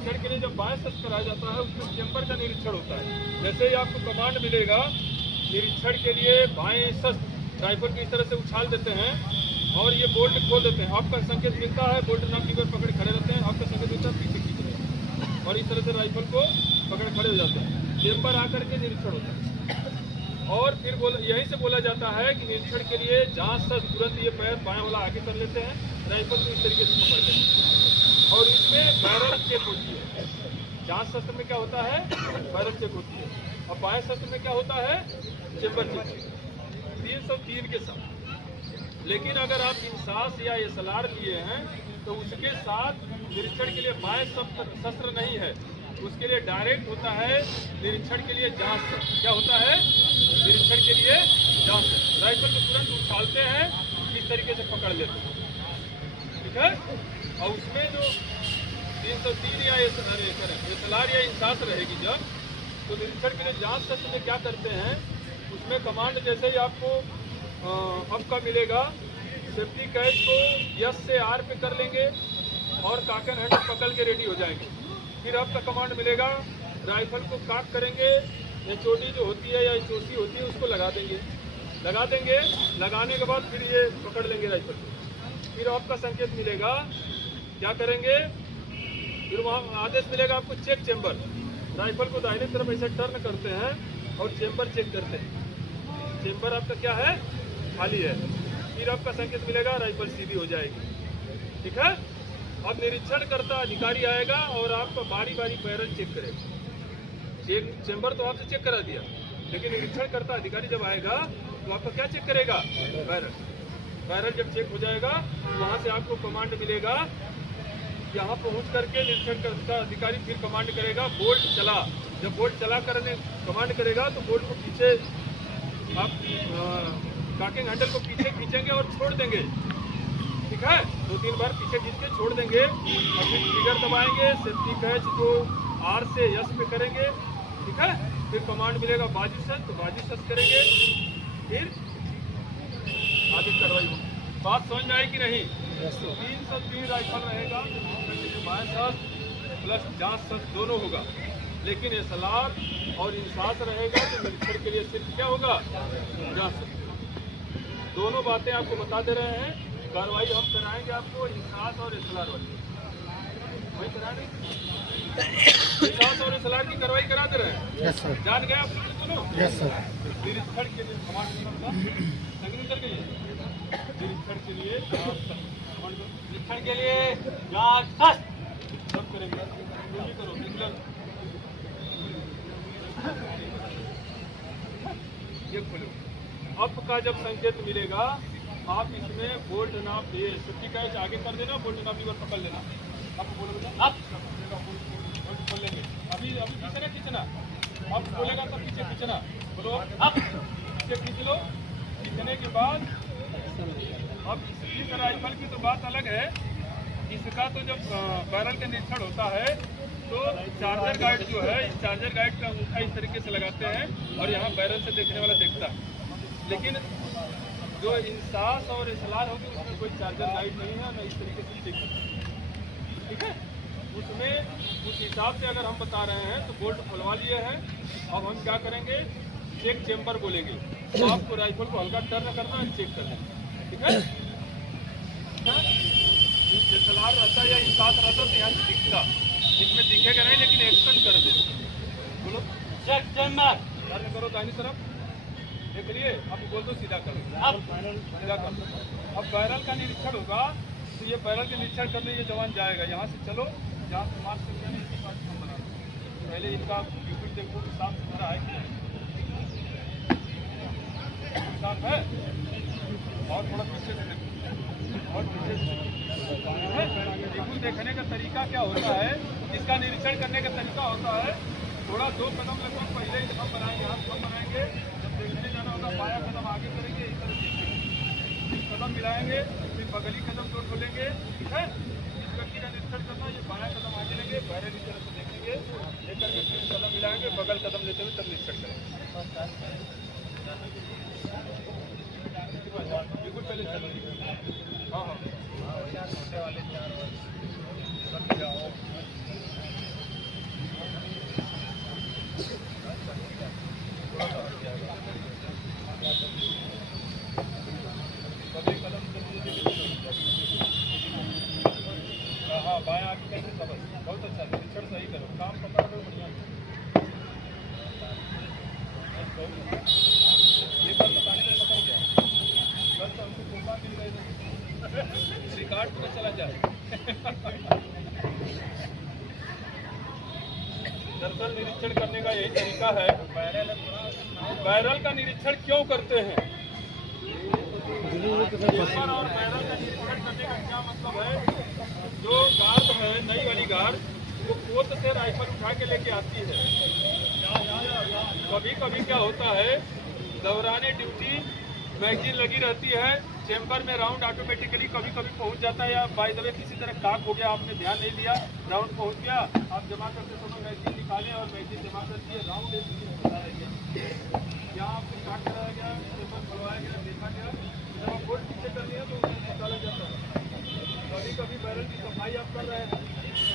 निरीक्षण के लिए जब बाएं शस्त्र कराया जाता है उसमें चेम्बर का निरीक्षण होता है। जैसे ही आपको कमांड मिलेगा निरीक्षण के लिए बाएं शस्त्र राइफल की इस तरह से उछाल देते हैं और ये बोल्ट खोल देते हैं। आपका संकेत मिलता है, बोल्ट नॉब लीवर पकड़े खड़े रहते हैं, आपका संकेत मिलता है पीछे खींच रहे हैं और इस तरह से राइफल को पकड़े खड़े हो जाते हैं। चेम्बर आकर के निरीक्षण होता है और फिर यहीं से बोला जाता है कि निरीक्षण के लिए जांच शस्त्र तुरंत ये पैर बाएं वाला आगे कर लेते हैं, राइफल को इस तरीके से पकड़ लेते हैं और इसमें बैरल चेक होती है। जांच शस्त्र में क्या होता है, बैरल चेक होती है और बाएं शस्त्र में क्या होता है, चेम्बर चेक। 303 के साथ। लेकिन अगर आप इंसास या एसएलआर लिए हैं तो उसके साथ निरीक्षण के लिए बाएं शस्त्र नहीं है, उसके लिए डायरेक्ट होता है निरीक्षण के लिए जांच शस्त्र। क्या होता है, निरीक्षण के लिए जांच शस्त्र। राइफल को तुरंत उछालते हैं, इस तरीके से पकड़ लेते हैं, ठीक है। और उसमें जो 303 या एसएलआर या इंसास रहेगी जब, तो निरीक्षण के लिए जांच शस्त्र में क्या करते हैं, उसमें कमांड जैसे ही आपको अब का मिलेगा, सेफ्टी कैच को यस से आर पे कर लेंगे और काकन हैंडल पकड़ के रेडी हो जाएंगे। फिर आपका कमांड मिलेगा, राइफल को काक करेंगे, या चोटी जो होती है या चोसी होती है उसको लगा देंगे। लगाने के बाद फिर ये पकड़ लेंगे राइफल को। फिर आपका संकेत मिलेगा, क्या करेंगे, फिर वहाँ आदेश मिलेगा आपको चेक चेम्बर। राइफल को दाहिने तरफ ऐसे टर्न करते हैं और चेम्बर चेक करते हैं। चेम्बर आपका क्या है, खाली है। फिर आपका संकेत मिलेगा, राइफल सीधी हो जाएगी, ठीक है। अब निरीक्षण करता अधिकारी आएगा और आपका बारी बारी बैरल चेक करेगा। चेम्बर तो आपसे चेक करा दिया, लेकिन निरीक्षण करता अधिकारी जब आएगा तो आपका क्या चेक करेगा, बैरल जब चेक हो जाएगा वहाँ से आपको कमांड मिलेगा। यहाँ पहुँच करके निरीक्षण करता अधिकारी फिर कमांड करेगा, बोल्ट चला। जब बोल्ट चला करने कमांड करेगा तो बोल्ट को पीछे आप काकिंग हैंडल को पीछे खींचेंगे और छोड़ देंगे, ठीक है। 2-3 बार पीछे खींच के छोड़ देंगे और फिर ट्रिगर दबाएंगे, सेफ्टी कैच को आर से यस पे करेंगे, ठीक है। फिर कमांड मिलेगा बाजू शस्त्र, तो बाजू शस्त्र करेंगे, फिर आगे कार्रवाई होगी। बात समझ में आई कि नहीं। 303 राइफल रहेगा, बाएं शस्त्र प्लस जांच शस्त्र दोनों होगा, लेकिन एसएलआर और इंसास रहेगा तो निरीक्षण के लिए सिर्फ क्या होगा, जांच शस्त्र। दोनों बातें आपको बता दे रहे हैं। कार्रवाई हम कराएंगे आपको इंसास और एसएलआर वाली, वही कराएंगे। इंसास और एसएलआर की कार्रवाई करा दे रहे हैं। Yes sir. जान गए आप दोनों। Yes sir. निरीक्षण के लिए निरीक्षण के लिए निरीक्षण के लिए जांच शस्त्र सब करेंगे। करो ये खोलो। अब का जब संकेत मिलेगा आप इसमें बोल्ट नाप ये सेफ्टी कैच आगे कर देना, बोल्ट नाप लीवर पकड़ लेना। आपको बोलोगे आप बोल्ट खोल लेंगे। अभी पीछे ना खींचना, अब बोलेगा तो पीछे खींचना। बोलो अब पीछे खींच लो। खींचने के बाद अब इस राइफल की तो बात अलग है। इसका तो जब बैरल का निरीक्षण होता है तो चार्जर गाइड जो है, इस चार्जर गाइड का अंगूठा इस तरीके से लगाते हैं और यहाँ बैरल से देखने वाला देखता है। लेकिन जो इंसास और एसएलआर होगी उसमें कोई चार्जर गाइड नहीं है, ना इस तरीके से चेक करते हैं, ठीक है। उसमें उस हिसाब से अगर हम बता रहे हैं तो बोल्ट खुलवा लिए हैं। अब हम क्या करेंगे, चेक चेम्बर बोलेंगे तो आपको राइफल को हल्का टर्न करना है, चेक करना है, ठीक है। एसएलआर रहता या इंसास रहता तो यहाँ से दिखता, इसमें दिखेगा नहीं लेकिन एक्शन कर दे। बोलो चेक चेम्बर टर्न करो दाहिनी तरफ, देख लिए। अब बोल दो सीधा करो, अब सीधा करो। अब बैरल का निरीक्षण होगा तो ये बैरल का निरीक्षण करने ये जवान जाएगा। यहाँ से चलो, जहाँ से मार्क करके नहीं इसके बाद बना दो। पहले इनका लिक्विड देखो कि साफ सुथरा है कि साफ है, और थोड़ा पीछे से देखो, और पीछे से लिक्विड देखने का तरीका क्या होता है, इसका निरीक्षण करने का तरीका होता है थोड़ा 2 कदम लगभग पहले ही हम बनाएंगे, हाथ हम बनाएंगे। देखने जाना होगा बाया कदम आगे करेंगे, इस तरह से कदम मिलाएंगे, फिर बगली कदम दो खोलेंगे, ठीक है। इस व्यक्ति का निरीक्षण करना, ये बाया कदम आगे लेंगे, बैरल इस तरह से देखेंगे, लेकर के फिर कदम मिलाएंगे, बगल कदम लेते हुए तब निरीक्षण करेंगे। बिल्कुल पहले हाँ हाँ बाएं आगे कैसे समझ, बहुत अच्छा, निरीक्षण सही करो, काम पकड़ लो बढ़िया। ये बात बताने में पकड़ गया, कल तो हमको कोपा मिल गए थे, रिकॉर्ड में चला जाए। दरअसल निरीक्षण करने का यही तरीका है। बैरल का निरीक्षण क्यों करते हैं? चेम्बर और बैरल का निरीक्षण करने का क्या मतलब है? जो गार्ड है, नई वाली गार्ड, वो कोर्ट से राइफल उठा के लेके आती है। कभी कभी क्या होता है, दौराने ड्यूटी मैगजीन लगी रहती है, चेम्बर में राउंड ऑटोमेटिकली कभी कभी पहुंच जाता है, या बाय द वे किसी तरह काक हो गया, आपने ध्यान नहीं दिया, राउंड पहुंच गया, आप जमा करते समय मैगजीन निकालें और मैगजीन जमा कर दिए, राउंड यहाँ आपको काट कराया गया, चेम्बर खुलवाया गया, देखा गया, जब आप बोर्ड पीछे कर दिया तो उन्हें निकाला जाता है। कभी कभी बैरल की सफाई आप कर रहे हैं,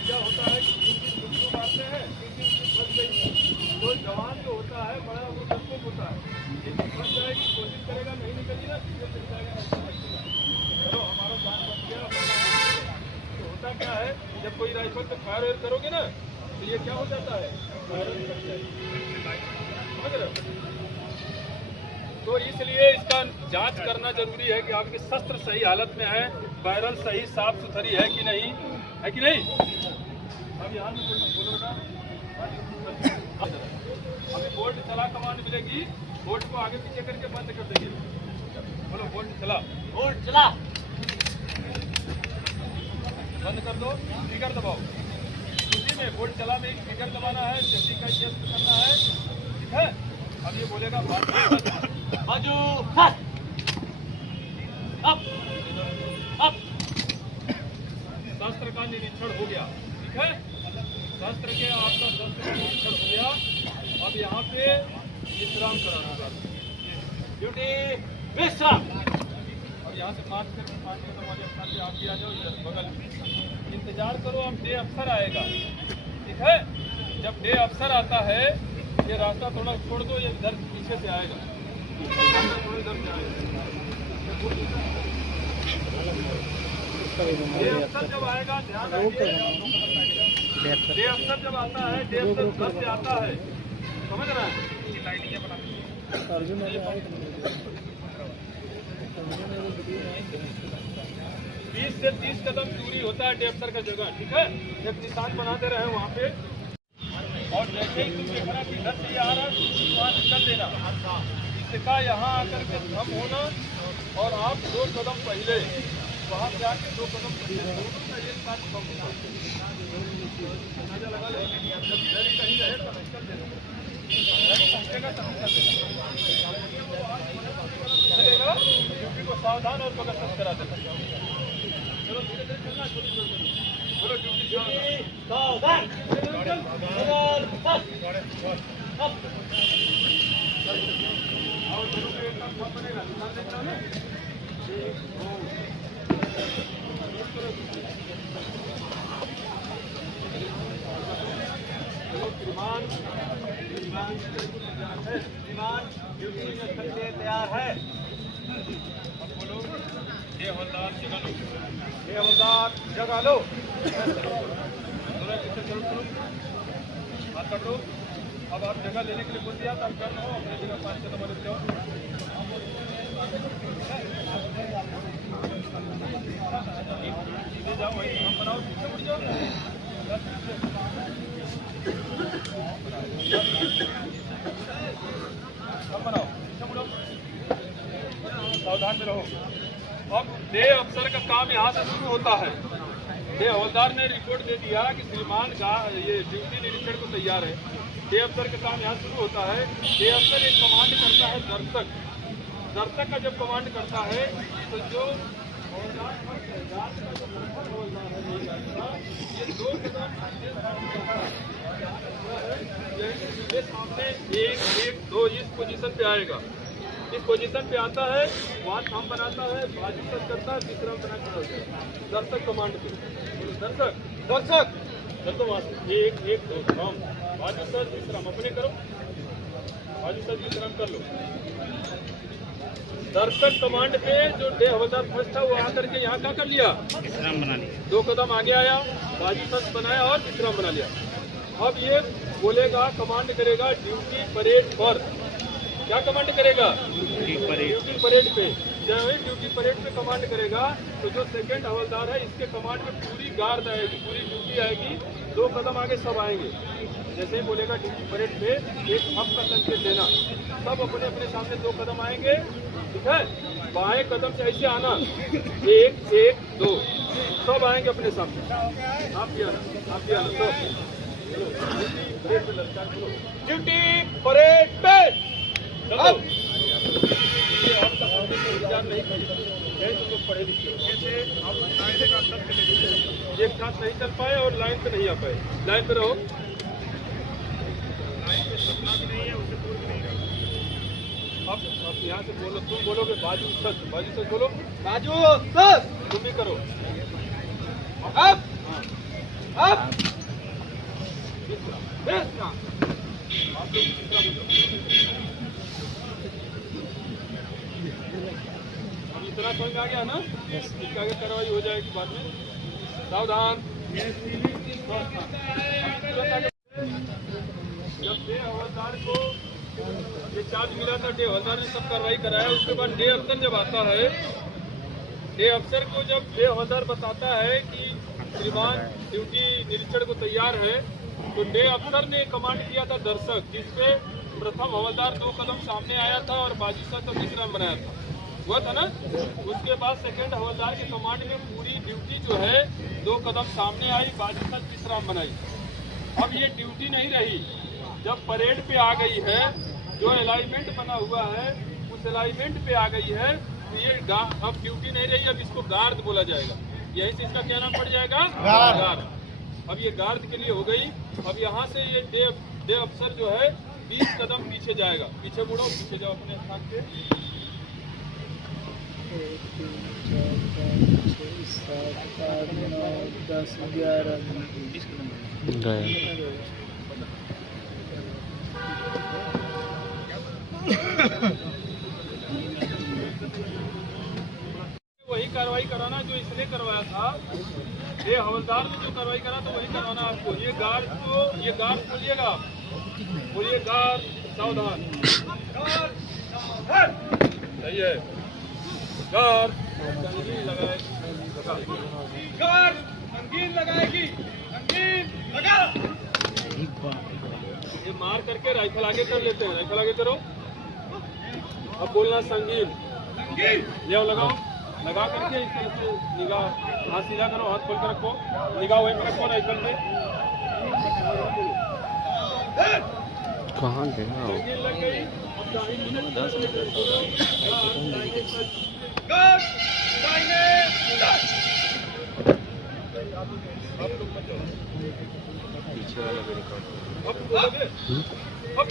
क्या होता है कि दुश्मन मारते हैं, फंस गई, तो जवान जो होता है बड़ा वो डरपोक होता है, फंस जाएगी, कोशिश करेगा, नहीं निकली ना, पीछे चल जाएगा, चलो हमारा जान बच गया। तो होता क्या है, जब कोई राइफल से फायर वायर करोगे ना, तो ये क्या हो जाता है, वायरल कर जाएगी, समझ रहे हो? तो इसलिए इसका जांच करना जरूरी है कि आपके शस्त्र सही हालत में है, बैरल सही साफ सुथरी है कि नहीं, है कि नहीं? अब यहाँ में बोलो बेटा, अभी बोल्ट चला कमांड मिलेगी, बोल्ट को आगे पीछे करके बंद कर देंगे, बोलो बोल्ट चला, बोल्ट चला, बंद कर दो, ट्रिगर दबाओ, उसी में बोल्ट चला में ट्रिगर दबाना है, सेफ्टी का टेस्ट करना है, ठीक है? अब ये बोलेगा बाजू अप अप, शस्त्र का निरीक्षण हो गया, ठीक है? शस्त्र के आपका शस्त्र का निरीक्षण हो गया। अब यहाँ पे विश्राम कराना होगा, ड्यूटी विश्राम। अब यहाँ से 5 करके 5 के दरवाजे अपना से आप भी आ जाओ, इधर बगल में इंतजार करो, अब डे अफसर आएगा, ठीक है? जब डे अफसर आता है, ये रास्ता थोड़ा छोड़ दो, ये इधर पीछे से आएगा, थोड़ा इधर से आएगा। डे अफसर जब आएगा, ध्यान रखिए, डे अफसर जब आता है, डे अफसर घर से आता है, समझ रहा है? 20 से 30 कदम दूरी होता है डे अफसर का जगह, ठीक है? जब निशान बनाते रहे वहाँ पे, और जैसे ही तुम देखना कि घर से आ रहा है, वहाँ से चल देना, इसका यहाँ आकर के थम होना, और आप 2 कदम पहले वहाँ से आके 2 कदम पहले दोनों का एक साथ लगा ले, जब इधर ही कहीं रहे तो चल देना, पहुँचेगा तब चल देगा, ड्यूटी को सावधान और मगर करा देना। चलो धीरे धीरे चलना, बोलो ड्यूटी सावधान, तैयार है। अब बोलो, ये हवलदार जगा लो, ये हवलदार जगा लो, हाथ पकड़ो। अब आप जगह लेने के लिए बोल दिया, तब करना हो अपनी जगह 5 कदम वाले जाओ, सीधे जाओ, वही हम बनाओ, पीछे मुड़ जाओ, हम बनाओ, पीछे मुड़ो, सावधान में रहो। अब डे अफसर का काम यहाँ से शुरू होता है। डे हवलदार ने रिपोर्ट दे दिया कि श्रीमान का ये ड्यूटी निरीक्षण को तैयार है। डे अफसर का काम यहाँ शुरू होता है। डे अफसर एक कमांड करता है दर्शक, दर्शक का जब कमांड करता है तो जो हवलदार का जो हवलदार है ये 2 कदम ये सामने 1 1 2 इस पोजीशन पे आएगा, इस पोजीशन पे आता है, वहाँ थंब बनाता है, बाजू तक करता है, विश्राम बना खड़ा हो जाएगा। दर्शक कमांड पे दर्शक दर्शक चल दो वहाँ से 1 1 2 थंब, बाजू सर विश्राम अपने करो, बाजू सर विश्राम कर लो। दर्शक कमांड पे जो डे हवलदार फर्स्ट था वो आकर के यहाँ क्या कर लिया, विश्राम बना लिया, 2 कदम आगे आया, बाजू सच बनाया और विश्राम बना लिया। अब ये बोलेगा, कमांड करेगा ड्यूटी परेड पर। क्या कमांड करेगा? ड्यूटी परेड पे। जब ही ड्यूटी परेड पे कमांड करेगा तो जो सेकंड हवलदार है इसके कमांड में पूरी गार्ड आएगी, पूरी ड्यूटी आएगी, 2 कदम आगे सब आएंगे। जैसे ही बोलेगा ड्यूटी परेड पे एक हब का संकेत देना, सब अपने अपने सामने 2 कदम आएंगे, ठीक है। बाएं कदम से ऐसे आना, 1 1 2 सब आएंगे अपने सामने। आप भी आना, ड्यूटी परेड पे चलो। तुम लोग पढ़े लिखे एक साथ नहीं चल पाए और लाइन पे नहीं आ पाए। लाइन पे रहो, लाइन पे सपना भी नहीं है, उससे दूर भी नहीं रहो। अब यहाँ से बोलो, तुम बोलोगे बाजू सच बोलो, बाजू सच तुम भी करो। अब इतना समझ आ गया ना, इसके आगे कार्रवाई हो जाएगी बाद में। सावधान। जब डे हवलदार को ये चार्ज मिला था, डे हवलदार ने सब कार्रवाई कराया। उसके बाद डे अफसर जब आता है, डे अफसर को जब डे हवलदार बताता है कि श्रीमान ड्यूटी निरीक्षण को तैयार है, तो डे अफसर ने कमांड किया था दर्शक, जिसपे प्रथम हवलदार 2 कदम सामने आया था और बाजू सच और विश्राम बनाया था, हुआ था ना। उसके बाद सेकंड हवलदार के कमांड में पूरी ड्यूटी जो है 2 कदम सामने आई, बाजू सच विश्राम बनाई। अब ये ड्यूटी नहीं रही, जब परेड पे आ गई है, जो अलाइनमेंट बना हुआ है उस अलाइनमेंट पे आ गई है, तो ये अब ड्यूटी नहीं रही, अब इसको गार्ड बोला जाएगा। यही से इसका क्या नाम पड़ जाएगा? गार्ड। अब ये गार्ड के लिए हो गई। अब यहाँ से ये डे अफसर जो है 20 कदम पीछे जाएगा। पीछे मुड़ो, पीछे जाओ अपने स्थान पे। 1 3 4 5 6 7 8 9 10 11 20 वही कार्रवाई कराना जो इसने करवाया था। ये हवलदार ने जो कार्रवाई करा तो वही करवाना आपको। ये गार्ड बोलिएगा आप, बोलिए गार्ड सावधान। सही है, गार्ड संगीन लगाएगी, संगीन लगा। ये मार करके राइफल आगे कर लेते हैं, राइफल आगे करो। अब बोलना संगीन, ले लगाओ, लगा करके इस तरह से निगाह, हाथ सीधा करो, हाथ खोल कर रखो, निगाह वहीं पर रखो राइफल पे। कहाँ गया? लग गई। पीछे वाला भी रिकॉर्ड। अब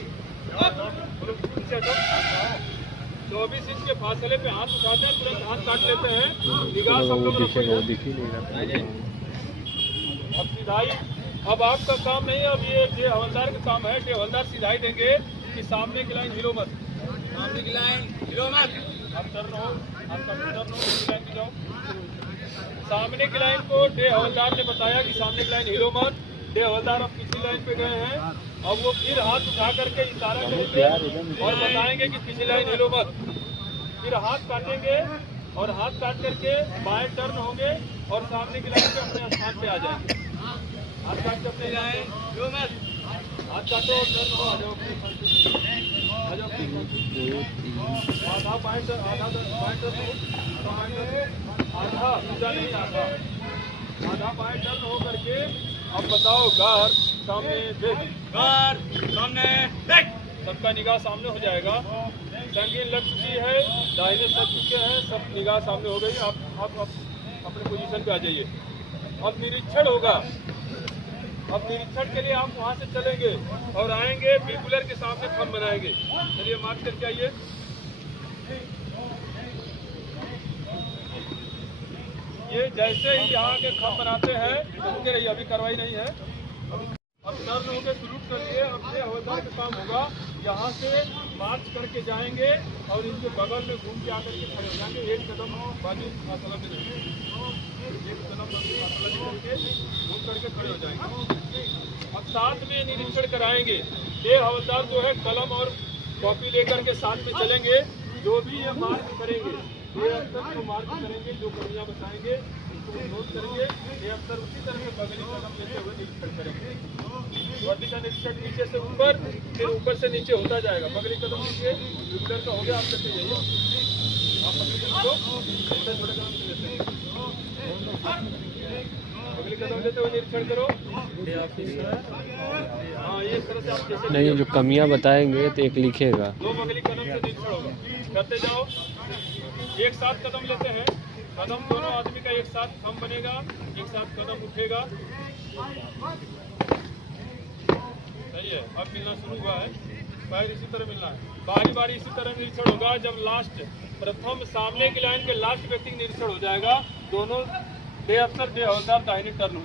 24 इंच के फासले पे हाथ उठाते हैं, तुरंत हाथ काट लेते हैं। निगाह सब लोग दिख ही नहीं रहा। अब सिधाई, अब आपका काम नहीं है, अब ये डे हवलदार का काम है। डे हवलदार सिधाई देंगे कि सामने की लाइन हिलो मत, सामने की लाइन हिलो मत। आप टर्न हो, आपका टर्न हो, दूसरी लाइन पे जाओ। सामने की लाइन को डे हवलदार ने बताया कि सामने की लाइन हिलो मत। डे हवलदार अब पिछली लाइन पे गए हैं। अब वो फिर हाथ उठा करके इशारा करेंगे और बताएंगे कि पिछली लाइन हिलो मत। फिर हाथ काटेंगे और हाथ काट करके बाएं टर्न होंगे और सामने की लाइन पे अपने स्थान पे आ जाएंगे। हाथ काट के अपने लाइन हिलो मत, हाथ काटो और टर्न हो, आ जाओ, आ जाओ। आधा बाएं टर्न, आधा बाएं टर्न, आधा सीधा नहीं, आधा बाएं टर्न हो करके अब बताओ गार्ड सामने देख, गार्ड सामने देख। सबका निगाह सामने हो जाएगा। संगीन लग चुकी है, दाहिने सट चुके हैं, सब निगाह सामने हो गई। आप अपने पोजीशन पे आ जाइए। अब निरीक्षण होगा। अब निरीक्षण के लिए आप वहाँ से चलेंगे और आएंगे बिल्कुलर के सामने थंब बनाएंगे। चलिए मार्च करके आइए। ये जैसे ही यहाँ के खंभ बनाते हैं रुके रहिए, अभी कार्रवाई नहीं है। अब टर्न होकर शुरू करिए। अब ये हवलदार का काम होगा, यहाँ से मार्च करके जाएंगे और इनके बगल में घूम के आकर के खड़े हो जाएंगे। 1 कदम बाजू फासला में, 1 कदम फासला करके करके खड़े हो जाएंगे। अब साथ में निरीक्षण कराएंगे। ये हवलदार जो है कलम और कॉपी लेकर के साथ में चलेंगे। जो भी ये मार्क करेंगे, ये अफसर जो मार्क करेंगे, जो कमियां बताएंगे उसको नोट करेंगे। ये अफसर उसी तरह से बगली कदम लेते हुए निरीक्षण करेंगे। वर्दी का निरीक्षण नीचे से ऊपर, फिर ऊपर से नीचे होता जाएगा। बगली कदम लीजिए, रेगुलर का हो गया, आप करते जाइए। आप बगली कदम को छोटे छोटे कदम से लेते हैं। बगली कदम लेते हुए निरीक्षण करो। हाँ, ये इस तरह से आप जैसे नहीं, जो कमियां बताएंगे तो एक लिखेगा। दो बगली कदम से निरीक्षण होगा। करते जाओ। एक साथ कदम लेते हैं। कदम दोनों आदमी का एक साथ थंब बनेगा, एक साथ कदम उठेगा। सही है। अब मिलना शुरू हुआ है। पैर इसी तरह मिलना है। बारी बारी इसी तरह निरीक्षण होगा। जब लास्ट प्रथम सामने की लाइन के लास्ट व्यक्ति निरीक्षण हो जाएगा, दोनों बे अफसर बे हवलदार दाहिनी टर्न हो